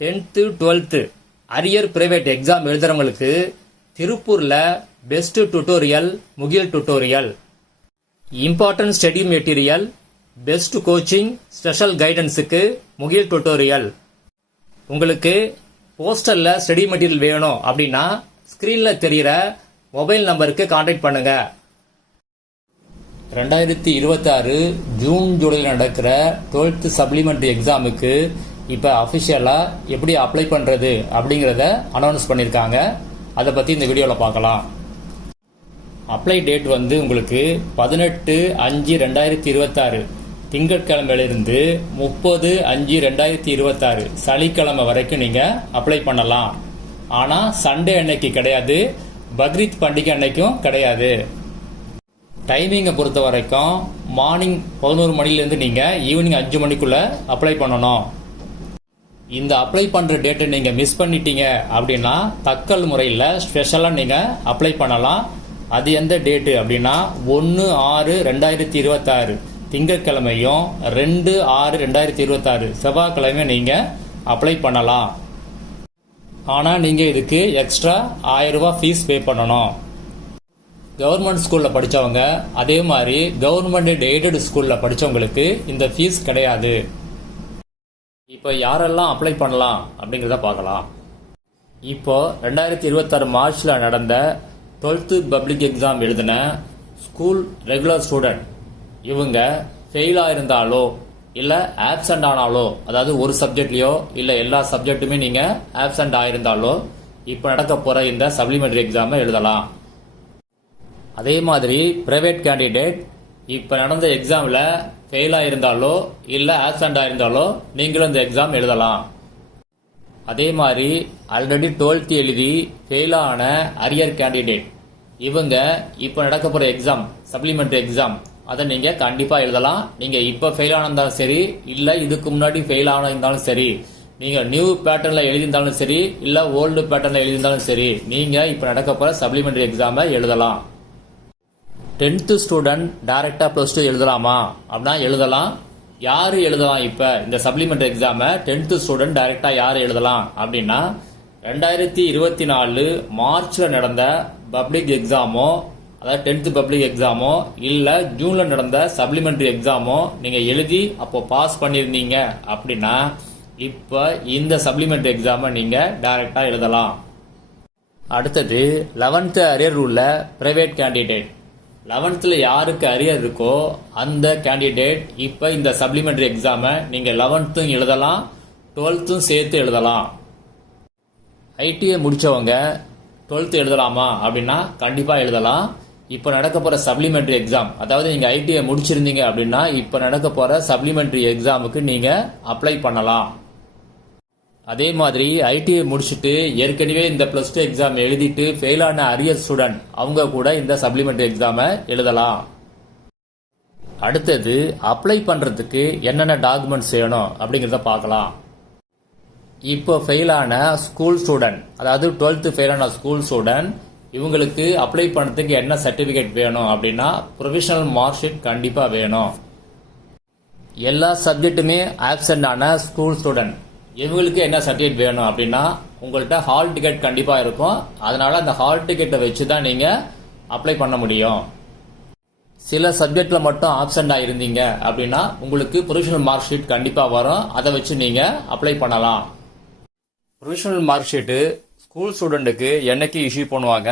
10th 12th arrear private exam எழுதுறவங்களுக்கு திருப்பூர்ல best tutorial Mugil tutorial, important study material, best coaching, special கைடன்ஸுக்கு Mugil tutorial. உங்களுக்கு போஸ்டர்ல ஸ்டடி மெட்டீரியல் வேணும் அப்படின்னா ஸ்கிரீன்ல தெரிகிற மொபைல் நம்பருக்கு கான்டாக்ட் பண்ணுங்க. 2026 ஜூன் ஜூலையில் நடக்கிற 12th சப்ளிமெண்ட்ரி எக்ஸாமுக்கு இப்போ அஃபிஷியலாக எப்படி அப்ளை பண்ணுறது அப்படிங்கிறத அனௌன்ஸ் பண்ணியிருக்காங்க. அதை பற்றி இந்த வீடியோவில் பார்க்கலாம். அப்ளை டேட் வந்து உங்களுக்கு 18/5/2026 திங்கட்கிழமையிலிருந்து 30/5/2026 சனிக்கிழமை வரைக்கும் நீங்கள் அப்ளை பண்ணலாம். ஆனால் சண்டே அன்னைக்கு கிடையாது, பக்ரீத் பண்டிகை அன்னைக்கும் கிடையாது. டைமிங்கை பொறுத்த வரைக்கும் மார்னிங் 11 மணிலேருந்து நீங்கள் ஈவினிங் 5 மணிக்குள்ளே அப்ளை பண்ணணும். இந்த அப்ளை பண்ணுற டேட்டை நீங்கள் மிஸ் பண்ணிட்டீங்க அப்படின்னா தக்கல் முறையில் ஸ்பெஷலாக நீங்கள் அப்ளை பண்ணலாம். அது எந்த டேட்டு அப்படின்னா 1/6/2026 திங்கட்கிழமையும் 2/6/2026 செவ்வாய்க்கிழமையும் நீங்கள் அப்ளை பண்ணலாம். ஆனால் நீங்கள் இதுக்கு எக்ஸ்ட்ரா 1000 ரூபாய் ஃபீஸ் பே பண்ணணும். கவர்மெண்ட் ஸ்கூலில் படித்தவங்க அதே மாதிரி கவர்மெண்ட் எய்டட் ஸ்கூலில் படித்தவங்களுக்கு இந்த ஃபீஸ் கிடையாது. இப்போ யாரெல்லாம் அப்ளை பண்ணலாம் அப்படிங்கிறத பார்க்கலாம். இப்போ 2026 மார்ச்சில் நடந்த 12th பப்ளிக் எக்ஸாம் எழுதின ஸ்கூல் ரெகுலர் ஸ்டூடெண்ட் இவங்க ஃபெயிலாக இருந்தாலோ இல்லை ஆப்சண்ட் ஆனாலோ, அதாவது ஒரு சப்ஜெக்ட்லையோ இல்லை எல்லா சப்ஜெக்ட்டுமே நீங்கள் ஆப்சண்ட் ஆயிருந்தாலோ இப்போ நடக்க போகிற இந்த சப்ளிமெண்ட்ரி எக்ஸாமை எழுதலாம். அதே மாதிரி பிரைவேட் கேண்டிடேட் இப்போ நடந்த எக்ஸாமில் ஃபெயில் ஆயிருந்தாலோ இல்லை ஆப்சண்ட் ஆயிருந்தாலோ நீங்களும் இந்த எக்ஸாம் எழுதலாம். அதே மாதிரி ஆல்ரெடி 12th எழுதி ஃபெயில் ஆன அரியர் கேண்டிடேட் இவங்க இப்போ நடக்க போகிற எக்ஸாம் சப்ளிமெண்ட்ரி எக்ஸாம் அதை நீங்கள் கண்டிப்பாக எழுதலாம். நீங்கள் இப்போ ஃபெயில் ஆனதாலும் சரி, இல்லை இதுக்கு முன்னாடி ஃபெயில் ஆனிருந்தாலும் சரி, நீங்கள் நியூ பேட்டர்னில் எழுதியிருந்தாலும் சரி, இல்லை ஓல்டு பேட்டர்னில் எழுதியிருந்தாலும் சரி, நீங்கள் இப்போ நடக்க போகிற சப்ளிமெண்ட்ரி எக்ஸாமை எழுதலாம். 10th ஸ்டூடெண்ட் டைரக்டா +2 எழுதலாமா அப்படின்னா எழுதலாம். யாரு எழுதலாம்? இப்ப இந்த சப்ளிமெண்ட்ரி எக்ஸாமை 10th ஸ்டூடெண்ட் டைரக்டா யாரு எழுதலாம் அப்படின்னா 2024 மார்ச்ல நடந்த பப்ளிக் எக்ஸாமோ, அதாவது 10th பப்ளிக் எக்ஸாமோ இல்ல ஜூன்ல நடந்த சப்ளிமெண்ட்ரி எக்ஸாமோ நீங்க எழுதி அப்போ பாஸ் பண்ணிருந்தீங்க அப்படின்னா இப்ப இந்த சப்ளிமெண்ட்ரி எக்ஸாமை நீங்க டைரக்டா எழுதலாம். அடுத்தது 11th அரியர் உள்ள பிரைவேட் கேண்டிடேட். 11th யாருக்கு அரியர் இருக்கோ அந்த கேண்டிடேட் இப்ப இந்த சப்ளிமெண்ட்ரி எக்ஸாமை நீங்க 11th எழுதலாம், 12th சேர்த்து எழுதலாம். ஐடிஐ முடிச்சவங்க 12th எழுதலாமா அப்படின்னா கண்டிப்பா எழுதலாம். இப்ப நடக்க போற சப்ளிமெண்ட்ரி எக்ஸாம், அதாவது நீங்க ஐடிஐ முடிச்சிருந்தீங்க அப்படின்னா இப்ப நடக்க போற சப்ளிமெண்ட்ரி எக்ஸாமுக்கு நீங்க அப்ளை பண்ணலாம். அதே மாதிரி ஐடிஐ முடிச்சுட்டு ஏற்கனவே இந்த +2 எக்ஸாம் எழுதிட்டு ஃபெயில் ஆன அரியர் ஸ்டூடெண்ட் அவங்க கூட இந்த சப்ளிமெண்ட்ரி எக்ஸாமை எழுதலாம். அடுத்தது அப்ளை பண்றதுக்கு என்னென்ன டாக்குமெண்ட்ஸ் வேணும் அப்படிங்கிறத பார்க்கலாம். இப்போ ஃபெயில் ஆன ஸ்கூல் ஸ்டூடெண்ட், அதாவது 12th ஃபெயில் ஆன ஸ்கூல் ஸ்டூடெண்ட் இவங்களுக்கு அப்ளை பண்றதுக்கு என்ன சர்டிபிகேட் வேணும் அப்படின்னா ப்ரொவிஷனல் மார்க் ஷீட் கண்டிப்பா வேணும். எல்லா சப்ஜெக்ட்டுமே ஆப்சென்ட் ஆன ஸ்கூல் ஸ்டூடெண்ட் இவங்களுக்கு என்ன சர்டிஃபிகேட் வேணும் அப்படின்னா உங்கள்கிட்ட ஹால் டிக்கெட் கண்டிப்பா இருக்கும். அதனால அந்த ஹால் டிக்கெட்டை வச்சு தான் நீங்க அப்ளை பண்ண முடியும். சில சப்ஜெக்ட்ல மட்டும் ஆப்சென்ட் ஆயிருந்தீங்க அப்படின்னா உங்களுக்கு ப்ரொவிஷனல் மார்க் ஷீட் கண்டிப்பா வரும். அதை வச்சு நீங்க அப்ளை பண்ணலாம். ப்ரொவிஷனல் மார்க் ஷீட்டு ஸ்கூல் ஸ்டூடெண்ட்டுக்கு என்னைக்கு இஷ்யூ பண்ணுவாங்க,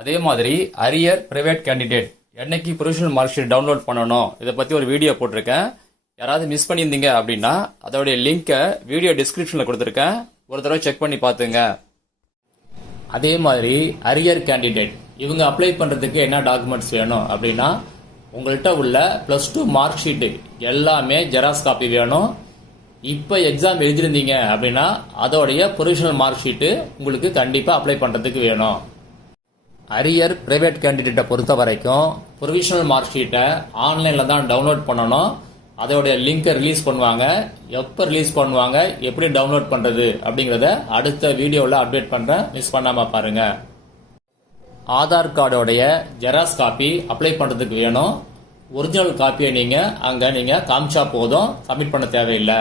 அதே மாதிரி அரியர் பிரைவேட் கேண்டிடேட் என்னைக்கு ப்ரொவிஷனல் மார்க் ஷீட் டவுன்லோட் பண்ணணும், இதை பத்தி ஒரு வீடியோ போட்டிருக்கேன். யாராவது மிஸ் பண்ணியிருந்தீங்க அப்படின்னா அதோடைய லிங்கை வீடியோ டிஸ்கிரிப்ஷன்ல கொடுத்துருக்கேன், ஒரு தடவை செக் பண்ணி பார்த்துங்க. அதே மாதிரி அரியர் கேண்டிடேட் இவங்க அப்ளை பண்றதுக்கு என்ன டாக்குமெண்ட்ஸ் வேணும் அப்படின்னா உங்கள்கிட்ட உள்ள +2 மார்க் ஷீட் எல்லாமே ஜெராக்ஸ் காப்பி வேணும். இப்போ எக்ஸாம் எழுதிருந்தீங்க அப்படின்னா அதோடைய ப்ரொவிஷனல் மார்க் ஷீட்டு உங்களுக்கு கண்டிப்பா அப்ளை பண்றதுக்கு வேணும். அரியர் பிரைவேட் கேண்டிடேட்டை பொறுத்த வரைக்கும் ப்ரொவிஷனல் மார்க் ஷீட்டை ஆன்லைன்ல தான் டவுன்லோட் பண்ணணும். அதோடைய லிங்கை ரிலீஸ் பண்ணுவாங்க. எப்போ ரிலீஸ் பண்ணுவாங்க, எப்படி டவுன்லோட் பண்றது அப்படிங்கறத அடுத்த வீடியோவில் அப்டேட் பண்றேன், மிஸ் பண்ணாம பாருங்க. ஆதார் கார்டோடைய ஜெராக்ஸ் காப்பி அப்ளை பண்றதுக்கு வேணும். ஒரிஜினல் காப்பியை நீங்க காமிச்சா போதும், சப்மிட் பண்ண தேவையில்லை.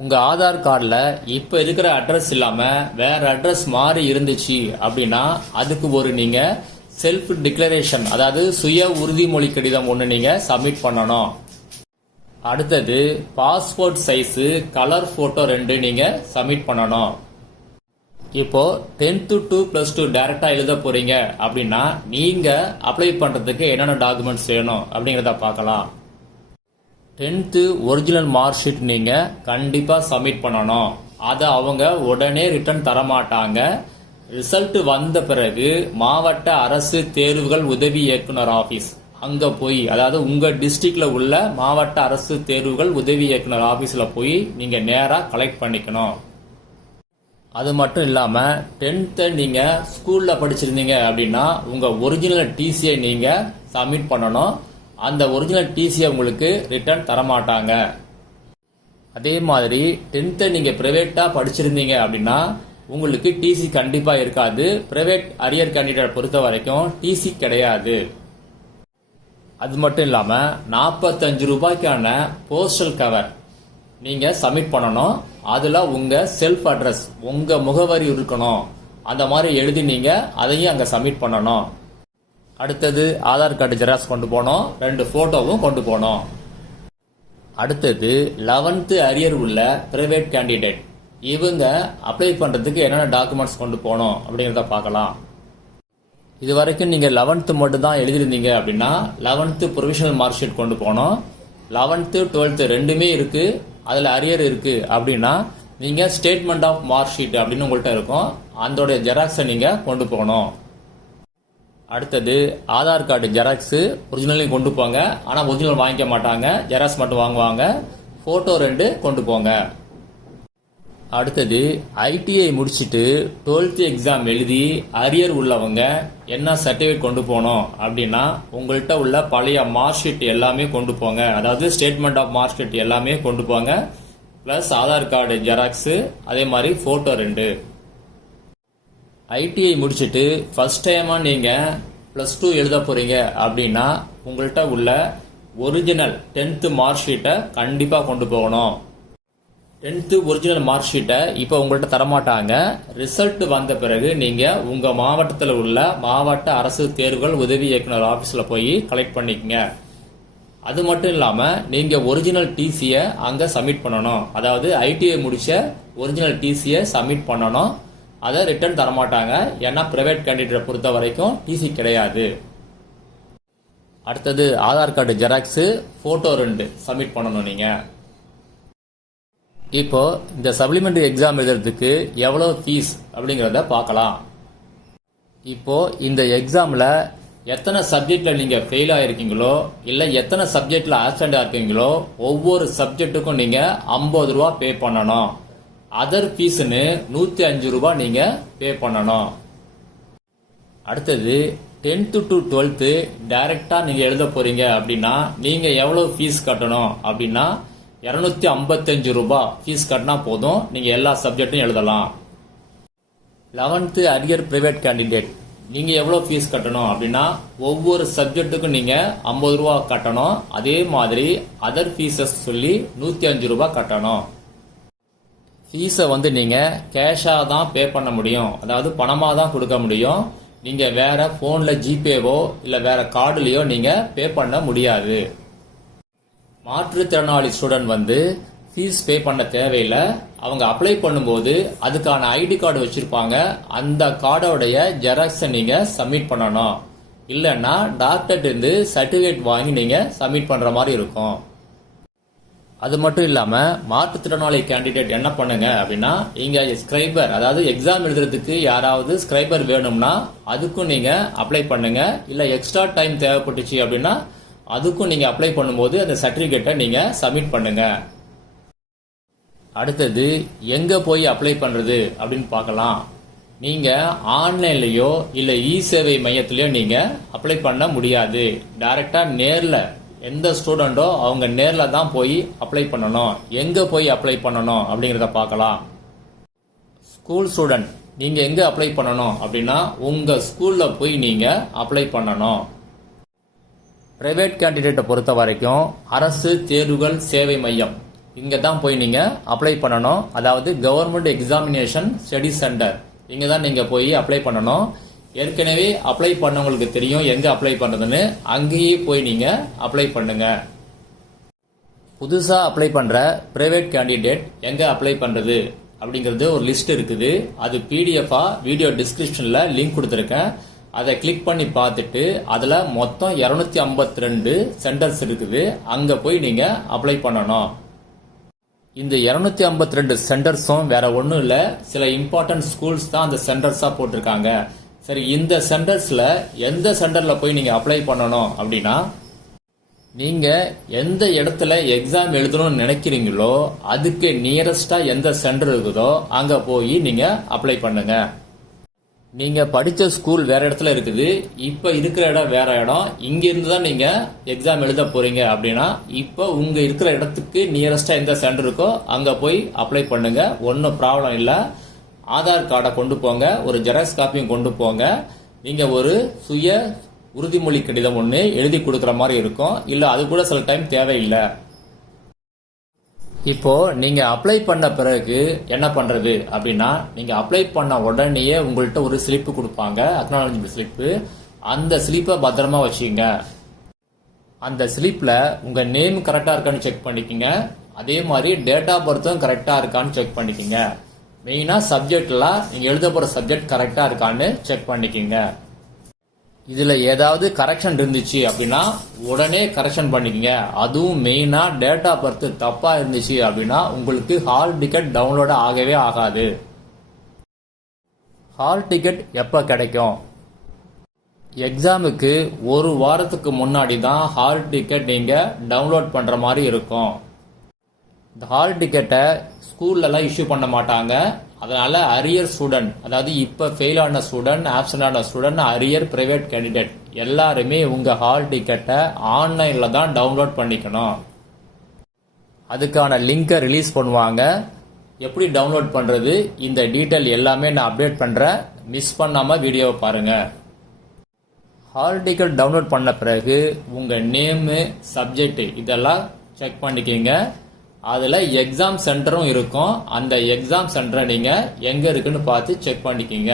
உங்கள் ஆதார் கார்டில் இப்போ இருக்கிற அட்ரஸ் இல்லாமல் வேறு அட்ரஸ் மாறி இருந்துச்சு அப்படின்னா அதுக்கு ஒரு நீங்கள் செல்ஃப் டிக்ளரேஷன், அதாவது சுய உறுதிமொழி கடிதம் ஒன்று நீங்கள் சப்மிட் பண்ணணும். அடுத்தது பாஸ்போர்ட் சைஸு கலர் ஃபோட்டோ 2 நீங்கள் சப்மிட் பண்ணணும். இப்போ 10th to +2 டைரக்டா எழுத போறீங்க அப்படின்னா நீங்க அப்ளை பண்றதுக்கு என்னென்ன டாக்குமெண்ட்ஸ் வேணும் அப்படிங்கறத பார்க்கலாம். 10th ஒரிஜினல் மார்க் ஷீட் நீங்க கண்டிப்பா சப்மிட் பண்ணணும். அதை அவங்க உடனே ரிட்டர்ன் தர மாட்டாங்க. ரிசல்ட் வந்த பிறகு மாவட்ட அரசு தேர்வுகள் உதவி இயக்குனர் ஆபீஸ் அங்க போய், அதாவது உங்க டிஸ்ட்ரிக்ட்ல உள்ள மாவட்ட அரசு தேர்வுகள் உதவி இயக்குனர் ஆபீஸ்ல போய் நீங்க நேரா கலெக்ட் பண்ணிக்கணும். அது மட்டும் இல்லாம 10th நீங்க ஸ்கூல்ல படிச்சிருந்தீங்க அப்படின்னா உங்க ஒரிஜினல் டிசியை நீங்க சப்மிட் பண்ணணும். அந்த ஒரிஜினல் டிசியை உங்களுக்கு ரிட்டர்ன் தரமாட்டாங்க. அதே மாதிரி 10th நீங்க பிரைவேட்டா படிச்சிருந்தீங்க அப்படின்னா உங்களுக்கு டிசி கண்டிப்பா இருக்காது. பிரைவேட் அரியர் கேண்டிடேட் பொறுத்த வரைக்கும் டிசி கிடையாது. அது மட்டும் இல்லாம 45 ரூபாய்க்கான போஸ்டல் கவர் நீங்க சப்மிட் பண்ணணும். அதுல உங்க செல்ஃப் அட்ரஸ், உங்க முகவரி இருக்கணும். அந்த மாதிரி எழுதி நீங்க அதையும் அங்க சப்மிட் பண்ணணும். அடுத்தது ஆதார் கார்டு ஜெராக்ஸ் கொண்டு போனோம், 2 போட்டோவும் கொண்டு போனோம். அடுத்தது 11th அரியர் உள்ள பிரைவேட் கேண்டிடேட், இவங்க அப்ளை பண்றதுக்கு என்னென்ன டாக்குமெண்ட்ஸ் கொண்டு போனோம் அப்படிங்கறத பார்க்கலாம். இது வரைக்கும் நீங்க 11th மட்டும் தான் எழுதிருந்தீங்க அப்படின்னா 11th ப்ரொவிஷனல் மார்க் ஷீட் கொண்டு போனோம். 11th 12th ரெண்டுமே இருக்கு, அதுல அரியர் இருக்கு அப்படின்னா நீங்க ஸ்டேட்மெண்ட் ஆஃப் மார்க் ஷீட் அப்படின்னு உங்கள்கிட்ட இருக்கும், அதோட ஜெராக்ஸை நீங்க கொண்டு போகணும். அடுத்தது ஆதார் கார்டு ஜெராக்ஸ் ஒரிஜினலையும் கொண்டு போங்க. ஆனா ஒரிஜினல் வாங்கிக்க மாட்டாங்க, ஜெராக்ஸ் மட்டும் வாங்குவாங்க. போட்டோ 2 கொண்டு போங்க. அடுத்தது ஐடிஐ முடிச்சுட்டு 12th எக்ஸாம் எழுதி அரியர் உள்ளவங்க என்ன சர்டிஃபிகேட் கொண்டு போனோம் அப்படின்னா உங்கள்கிட்ட உள்ள பழைய மார்க் ஷீட் எல்லாமே கொண்டு போங்க. அதாவது ஸ்டேட்மெண்ட் ஆஃப் மார்க் ஷீட் எல்லாமே கொண்டு போங்க. பிளஸ் ஆதார் கார்டு ஜெராக்ஸ், அதே மாதிரி போட்டோ 2. ஐடிஐ முடிச்சுட்டு ஃபர்ஸ்ட் டைமா நீங்க +2 எழுத போறீங்க அப்படின்னா உங்கள்கிட்ட உள்ள ஒரிஜினல் 10th மார்க் ஷீட்டை கண்டிப்பா கொண்டு போகணும். 10th ஒரிஜினல் மார்க் ஷீட்டை இப்போ உங்கள்கிட்ட தரமாட்டாங்க. ரிசல்ட் வந்த பிறகு நீங்க உங்க மாவட்டத்தில் உள்ள மாவட்ட அரசு தேர்வுகள் உதவி இயக்குனர் ஆபீஸ்ல போய் கலெக்ட் பண்ணிக்கங்க. அது மட்டும் இல்லாம நீங்க ஒரிஜினல் டிசியை அங்க சப்மிட் பண்ணணும். அதாவது ஐடிஐ முடிச்ச ஒரிஜினல் டிசியை சப்மிட் பண்ணணும். அதை ரிட்டர்ன் தரமாட்டாங்க, ஏன்னா பிரைவேட் கேண்டிடேட் பொறுத்த வரைக்கும் டிசி கிடையாது. அடுத்தது Aadhaar card xerox, photo 2 submit பண்ணணும் நீங்க. இப்போ இந்த சப்ளிமெண்டரி எக்ஸாம் எழுதுறதுக்கு எவ்வளவு ஃபீஸ் அப்படிங்கறத பார்க்கலாம். இப்போ இந்த எக்ஸாம்ல எத்தனை சப்ஜெக்ட்ல நீங்க ஃபெயில் ஆயிருக்கீங்களோ இல்ல எத்தனை சப்ஜெக்ட்ல ஆப்சென்ட் ஆயிருக்கீங்களோ ஒவ்வொரு சப்ஜெக்ட்டுக்கும் நீங்க 50 ரூபாய் பே பண்ணணும். அதர் ஃபீஸ்னு 105 ரூபாய் நீங்க பே பண்ணணும். அடுத்தது 10th to 12th டைரக்டா நீங்க எழுத போறீங்க அப்படின்னா நீங்க எவ்வளவு ஃபீஸ் கட்டணும் அப்படின்னா 255 ரூபாய் ஃபீஸ் கட்டினா போதும், நீங்க எல்லா சப்ஜெக்டும் எழுதலாம். 11th அரியர் பிரைவேட் கேண்டிடேட் நீங்க எவ்வளவு ஃபீஸ் கட்டணும் அப்படின்னா ஒவ்வொரு சப்ஜெக்ட்டுக்கும் நீங்க 50 ரூபாய் கட்டணும். அதே மாதிரி அதர் ஃபீஸஸ் சொல்லி 105 ரூபாய் கட்டணும். ஃபீஸை நீங்க கேஷா தான் பே பண்ண முடியும், அதாவது பணமா தான் கொடுக்க முடியும். நீங்க வேற போன்ல ஜிபேவோ இல்ல வேற கார்டுலயோ நீங்க பே பண்ண முடியாது. மாற்றுத்திறனாளி ஸ்டூடெண்ட் ஃபீஸ் பே பண்ண தேவையில்லை. அவங்க அப்ளை பண்ணும்போது அதுக்கான ஐடி கார்டு வச்சிருப்பாங்க, அந்த கார்டோடைய ஜெராக்ஸை நீங்க சப்மிட் பண்ணணும். இல்லைன்னா டாக்டர்கிட்ட இருந்து சர்டிபிகேட் வாங்கி நீங்க சப்மிட் பண்ற மாதிரி இருக்கும். அது மட்டும் இல்லாம மாற்றுத்திறனாளி கேண்டிடேட் என்ன பண்ணுங்க அப்படின்னா இங்க ஸ்கிரைபர், அதாவது எக்ஸாம் எழுதுறதுக்கு யாராவது ஸ்கிரைபர் வேணும்னா அதுக்கும் நீங்க அப்ளை பண்ணுங்க. இல்ல எக்ஸ்ட்ரா டைம் தேவைப்பட்டுச்சு அப்படின்னா அதுக்கும் நீங்க அப்ளை பண்ணும்போது அந்த சர்டிபிகேட்டை நீங்க சப்மிட் பண்ணுங்க. அடுத்தது எங்க போய் அப்ளை பண்றது அப்படின்னு பார்க்கலாம். நீங்க ஆன்லைன்லயோ இல்ல இ சேவை மையத்திலயோ நீங்க அப்ளை பண்ண முடியாது. டைரக்டா நேர்ல எந்த ஸ்டூடெண்டோ அவங்க நேர்ல தான் போய் அப்ளை பண்ணணும். எங்க போய் அப்ளை பண்ணணும் அப்படிங்கறத பார்க்கலாம். ஸ்கூல் ஸ்டூடெண்ட் நீங்க எங்க அப்ளை பண்ணணும் அப்படின்னா உங்க ஸ்கூல்ல போய் நீங்க அப்ளை பண்ணணும். பிரைவேட் கேண்டிடேட்டை பொறுத்த வரைக்கும் அரசு தேர்வுகள் சேவை மையம் இங்கே தான் போய் நீங்கள் அப்ளை பண்ணணும். அதாவது கவர்மெண்ட் எக்ஸாமினேஷன் ஸ்டடி சென்டர், இங்கே தான் நீங்கள் போய் அப்ளை பண்ணணும். ஏற்கனவே அப்ளை பண்ணவங்களுக்கு தெரியும் எங்கே அப்ளை பண்ணுறதுன்னு, அங்கேயே போய் நீங்கள் அப்ளை பண்ணுங்க. புதுசாக அப்ளை பண்ணுற பிரைவேட் கேண்டிடேட் எங்கே அப்ளை பண்ணுறது அப்படிங்கிறது ஒரு லிஸ்ட் இருக்குது. அது பிடிஎஃபா வீடியோ டிஸ்கிரிப்ஷனில் லிங்க் கொடுத்துருக்கேன். அதை கிளிக் பண்ணி பார்த்துட்டு அதில் மொத்தம் 252 சென்டர்ஸ் இருக்குது. அங்கே போய் நீங்கள் அப்ளை பண்ணணும். இந்த 252 சென்டர்ஸும் வேற ஒன்றும் இல்லை, சில இம்பார்ட்டன்ட் ஸ்கூல்ஸ் தான் அந்த சென்டர்ஸாக போட்டிருக்காங்க. சரி, இந்த சென்டர்ஸில் எந்த சென்டரில் போய் நீங்கள் அப்ளை பண்ணணும் அப்படின்னா, நீங்கள் எந்த இடத்துல எக்ஸாம் எழுதணும்னு நினைக்கிறீங்களோ அதுக்கு நியரஸ்டாக எந்த சென்டர் இருக்குதோ அங்கே போய் நீங்கள் அப்ளை பண்ணுங்க. நீங்கள் படித்த ஸ்கூல் வேற இடத்துல இருக்குது, இப்போ இருக்கிற இடம் வேற இடம், இங்கிருந்து தான் நீங்கள் எக்ஸாம் எழுத போறீங்க அப்படின்னா, இப்போ உங்கள் இருக்கிற இடத்துக்கு நியரஸ்டாக எந்த சென்டர் இருக்கோ அங்கே போய் அப்ளை பண்ணுங்க. ஒன்றும் ப்ராப்ளம் இல்லை. ஆதார் கார்டை கொண்டு போங்க, ஒரு ஜெராக்ஸ் காப்பியும் கொண்டு போங்க. நீங்கள் ஒரு சுய உறுதிமொழி கடிதம் ஒன்று எழுதி கொடுக்குற மாதிரி இருக்கும், இல்லை அது கூட சில டைம் தேவையில்லை. இப்போ நீங்க அப்ளை பண்ண பிறகு என்ன பண்றது அப்படின்னா, நீங்க அப்ளை பண்ண உடனேயே உங்கள்கிட்ட ஒரு ஸ்லிப் கொடுப்பாங்க, அக்னாலஜ்மெண்ட் ஸ்லிப்பு. அந்த ஸ்லிப்பை பத்திரமா வச்சுங்க. அந்த ஸ்லிப்ல உங்க நேம் கரெக்டா இருக்கான்னு செக் பண்ணிக்கோங்க. அதே மாதிரி டேட் ஆஃப் பர்த்தும் கரெக்டா இருக்கான்னு செக் பண்ணிக்கோங்க. மெயினா சப்ஜெக்ட்லாம் நீங்க எழுத போற சப்ஜெக்ட் கரெக்டா இருக்கான்னு செக் பண்ணிக்கோங்க. இதுல ஏதாவது கரெக்ஷன் இருந்துச்சு அப்படின்னா உடனே கரெக்ஷன் பண்ணிக்கங்க. அதுவும் மெயினா டேட் ஆஃப் பர்த் தப்பா இருந்துச்சு அப்படின்னா உங்களுக்கு ஹால் டிக்கெட் டவுன்லோட் ஆகவே ஆகாது. ஹால் டிக்கெட் எப்ப கிடைக்கும்? எக்ஸாமுக்கு ஒரு வாரத்துக்கு முன்னாடி தான் ஹால் டிக்கெட் நீங்க டவுன்லோட் பண்ற மாதிரி இருக்கும். இந்த ஹால் டிக்கெட்டை ஸ்கூல்லலாம் இஷ்யூ பண்ண மாட்டாங்க. அதனால அரியர் ஸ்டூடெண்ட், அதாவது இப்ப ஃபெயில் ஆன ஸ்டூடெண்ட், ஆப்சென்ட் ஆன ஸ்டூடெண்ட், அரியர் பிரைவேட் கேண்டிடேட் எல்லாருமே உங்க ஹால் டிக்கெட்டை ஆன்லைன்ல தான் டவுன்லோட் பண்ணிக்கணும். அதுக்கான லிங்கை ரிலீஸ் பண்ணுவாங்க. எப்படி டவுன்லோட் பண்றது, இந்த டீட்டெயில் எல்லாமே நான் அப்டேட் பண்றேன். மிஸ் பண்ணாம வீடியோவை பாருங்க. ஹால் டிக்கெட் டவுன்லோட் பண்ண பிறகு உங்க நேமு, சப்ஜெக்ட் இதெல்லாம் செக் பண்ணிக்கோங்க. அதுல எக்ஸாம் சென்டரும் இருக்கும். அந்த எக்ஸாம் சென்டரை நீங்க எங்க இருக்குன்னு பார்த்து செக் பண்ணிக்கோங்க.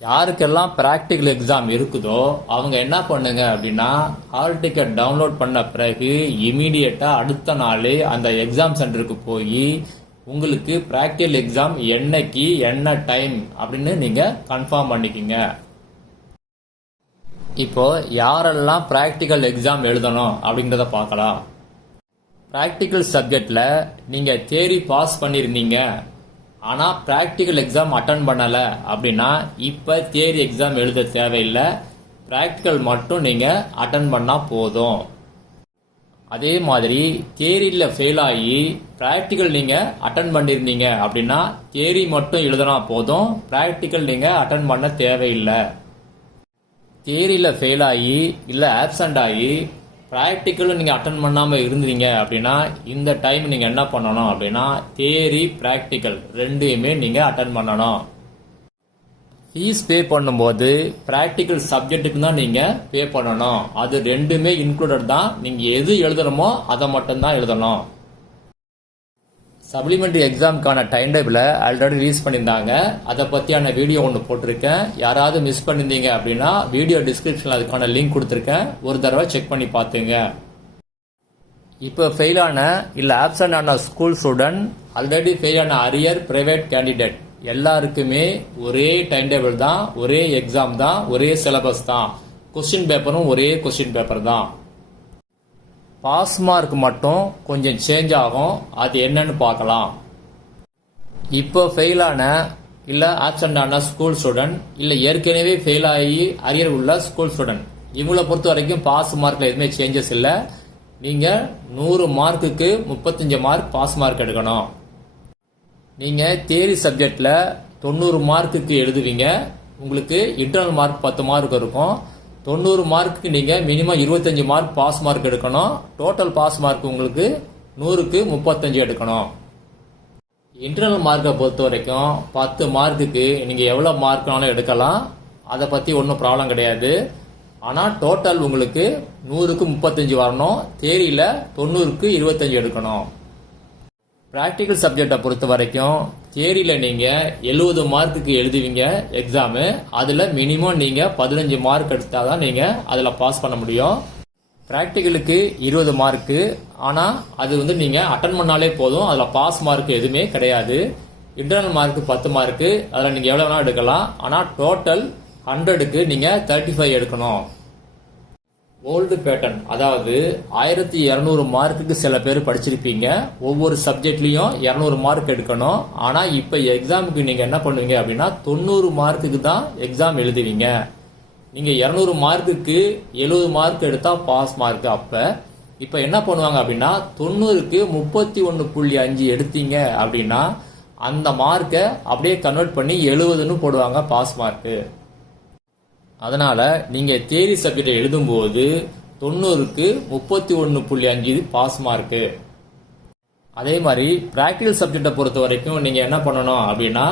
யாருக்கெல்லாம் பிராக்டிகல் எக்ஸாம் இருக்குதோ அவங்க என்ன பண்ணுங்க அப்படின்னா, ஹால் டிக்கெட் டவுன்லோட் பண்ண பிறகு இமீடியட்டா அடுத்த நாள் அந்த எக்ஸாம் சென்டருக்கு போய் உங்களுக்கு பிராக்டிகல் எக்ஸாம் என்னைக்கு என்ன டைம் அப்படின்னு நீங்க கன்ஃபார்ம் பண்ணிக்கோங்க. இப்போ யாரெல்லாம் பிராக்டிகல் எக்ஸாம் எழுதணும் அப்படிங்கறத பார்க்கலாம். பிராக்டிகல் சப்ஜெக்ட்ல நீங்க தியரி பாஸ் பண்ணிருந்தீங்க, ஆனா பிராக்டிகல் எக்ஸாம் அட்டன் பண்ணல அப்படின்னா இப்ப தியரி எக்ஸாம் எழுத தேவையில்லை, பிராக்டிகல் மட்டும் நீங்க அட்டன் பண்ணா போதும். அதே மாதிரி தியரியில ஃபெயில் ஆகி பிராக்டிகல் நீங்க அட்டன் பண்ணிருந்தீங்க அப்படின்னா தியரி மட்டும் எழுதினா போதும், பிராக்டிகல் நீங்க அட்டன் பண்ண தேவையில்லை. தியரியில ஃபெயில் ஆகி இல்ல ஆப்சென்ட் ஆகி பிராக்டிக்கலும் நீங்க அட்டன் பண்ணாம இருந்தீங்க அப்படின்னா இந்த டைம் நீங்க என்ன பண்ணணும் அப்படின்னா, தியரி பிராக்டிக்கல் ரெண்டையுமே நீங்க அட்டன் பண்ணணும். ஃபீஸ் பே பண்ணும்போது பிராக்டிக்கல் சப்ஜெக்ட்டுக்கு தான் நீங்க பே பண்ணணும். அது ரெண்டுமே இன்க்ளூடட் தான். நீங்க எது எழுதணுமோ அதை மட்டும் தான் எழுதணும். சப்ளிமெண்டரி எக்ஸாமுக்கான டைம் டேபிள ஆல்ரெடி ரிலீஸ் பண்ணியிருந்தாங்க. அதை பற்றியான வீடியோ ஒன்று போட்டிருக்கேன். யாராவது மிஸ் பண்ணியிருந்தீங்க அப்படின்னா வீடியோ டிஸ்கிரிப்ஷனில் அதுக்கான லிங்க் கொடுத்துருக்கேன், ஒரு தடவை செக் பண்ணி பார்த்துங்க. இப்போ ஃபெயில் ஆன இல்லை ஆப்சென்ட் ஆன ஸ்கூல் ஸ்டூடெண்ட், ஆல்ரெடி ஃபெயில் ஆன அரியர் பிரைவேட் கேண்டிடேட் எல்லாருக்குமே ஒரே டைம் டேபிள் தான், ஒரே எக்ஸாம் தான், ஒரே சிலபஸ் தான். கொஸ்டின் பேப்பரும் ஒரே கொஸ்டின் பேப்பர் தான். பாஸ் மார்க் மட்டும் கொஞ்சம் சேஞ்ச் ஆகும். அது என்னன்னு பார்க்கலாம். இப்போ ஃபெயில் ஆன இல்ல ஆப்சென்ட் ஆன ஸ்கூல் ஸ்டூடெண்ட், இல்ல ஏற்கனவே ஃபெயில் ஆகி அரியர் உள்ள ஸ்கூல் ஸ்டூடெண்ட், இவங்களை பொறுத்த வரைக்கும் பாஸ் மார்க்ல எதுவுமே சேஞ்சஸ் இல்ல. நீங்க 100 மார்க்குக்கு 35 மார்க் பாஸ் மார்க் எடுக்கணும். நீங்க தியரி சப்ஜெக்ட்ல 90 மார்க்குக்கு எழுதுவீங்க. உங்களுக்கு இன்டர்னல் மார்க் 10 மார்க் இருக்கும். 90 மார்க்கு நீங்க மினிமம் 25 மார்க் பாஸ் மார்க் எடுக்கணும். டோட்டல் பாஸ் மார்க் உங்களுக்கு 100க்கு 35 எடுக்கணும். இன்டர்னல் மார்க்கை பொறுத்த வரைக்கும் 10 மார்க்குக்கு நீங்க எவ்வளவு மார்க்னாலும் எடுக்கலாம். அதை பத்தி ஒன்றும் ப்ராப்ளம் கிடையாது. ஆனால் டோட்டல் உங்களுக்கு 100க்கு 35 வரணும், தியரியில் 90க்கு 25 எடுக்கணும். ப்ராக்டிக்கல் சப்ஜெக்டை பொறுத்த வரைக்கும் தியரியில் நீங்கள் 70 மார்க்குக்கு எழுதுவீங்க எக்ஸாமு. அதில் மினிமம் நீங்கள் 15 மார்க் எடுத்தால் தான் நீங்கள் அதில் பாஸ் பண்ண முடியும். ப்ராக்டிக்கலுக்கு 20 மார்க்கு, ஆனால் அது நீங்கள் அட்டன் பண்ணாலே போதும், அதில் பாஸ் மார்க் எதுவுமே கிடையாது. இன்டர்னல் மார்க் 10 மார்க்கு, அதில் நீங்கள் எவ்வளோ வேணால் எடுக்கலாம். ஆனால் டோட்டல் 100க்கு நீங்கள் 35 எடுக்கணும். ஓல்டு பேட்டர்ன், அதாவது 1200 மார்க்குக்கு சில பேர் படிச்சிருப்பீங்க. ஒவ்வொரு சப்ஜெக்ட்லயும் 200 மார்க் எடுக்கணும். ஆனா இப்ப எக்ஸாமுக்கு நீங்க என்ன பண்ணுவீங்க அப்படின்னா 90 மார்க்குக்கு தான் எக்ஸாம் எழுதுவீங்க. நீங்க 200 மார்க்குக்கு 70 மார்க் எடுத்தா பாஸ் மார்க். இப்ப என்ன பண்ணுவாங்க அப்படின்னா 90க்கு 31.5 எடுத்தீங்க அப்படின்னா அந்த மார்க்கை அப்படியே கன்வெர்ட் பண்ணி 70ன்னு போடுவாங்க பாஸ் மார்க்கு. அதனால நீங்க தியரி சப்ஜெக்ட் எழுதும்போது 90க்கு 31.5 பாஸ் மார்க்கு. அதே மாதிரி பிராக்டிகல் சப்ஜெக்டை பொறுத்த வரைக்கும் நீங்க என்ன பண்ணணும் அப்படின்னா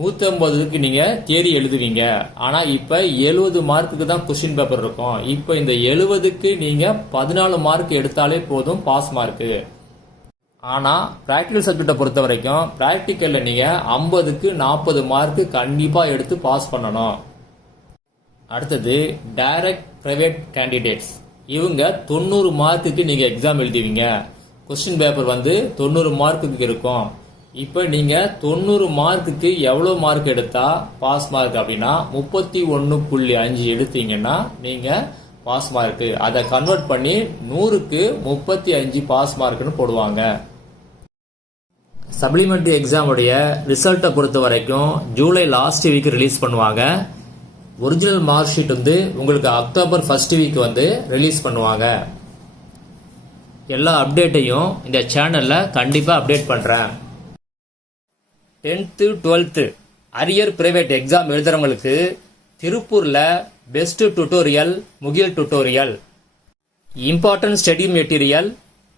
150க்கு நீங்க தியரி எழுதுவீங்க. ஆனா இப்ப 70 மார்க்குக்கு தான் கொஸ்டின் பேப்பர் இருக்கும். இப்ப இந்த 70க்கு நீங்க 14 மார்க் எடுத்தாலே போதும் பாஸ் மார்க்கு. ஆனா பிராக்டிகல் சப்ஜெக்டை பொறுத்த வரைக்கும் பிராக்டிக்கல்ல நீங்க 50க்கு 40 மார்க் கண்டிப்பா எடுத்து பாஸ் பண்ணணும். அடுத்தது டைரக்ட் பிரைவேட் கேண்டிடேட்ஸ். இவங்க 90 மார்க்குக்கு நீங்க எக்ஸாம் எழுதுவீங்க. கொஸ்டின் பேப்பர் 90 மார்க்குக்கு இருக்கும். இப்ப நீங்க 90 மார்க்குக்கு எவ்வளவு மார்க் எடுத்தா பாஸ் மார்க் அப்படின்னா 31.5 எடுத்தீங்கன்னா நீங்க பாஸ் மார்க். அதை கன்வெர்ட் பண்ணி 100க்கு 35 பாஸ் மார்க்னு போடுவாங்க. சப்ளிமெண்டரி எக்ஸாமுடைய ரிசல்ட்டை பொறுத்த வரைக்கும் ஜூலை லாஸ்ட் வீக் ரிலீஸ் பண்ணுவாங்க. ஒரிஜினல் மார்க் ஷீட் உங்களுக்கு அக்டோபர் ஃபர்ஸ்ட் வீக் ரிலீஸ் பண்ணுவாங்க. எல்லா அப்டேட்டையும் இந்த சேனல்ல கண்டிப்பா அப்டேட் பண்றேன். 10th 12th arrear private exam எழுதுறவங்களுக்கு திருப்பூர்ல best tutorial, Mugil tutorial, important study material,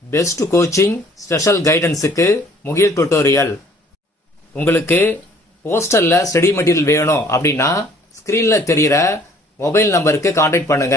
best coaching, special கைடன்ஸுக்கு முகில் டுட்டோரியல். உங்களுக்கு போஸ்டர்ல ஸ்டடி மெட்டீரியல் வேணும் அப்படின்னா ஸ்கிரீன்ல தெரிகிற மொபைல் நம்பருக்கு கான்டாக்ட் பண்ணுங்க.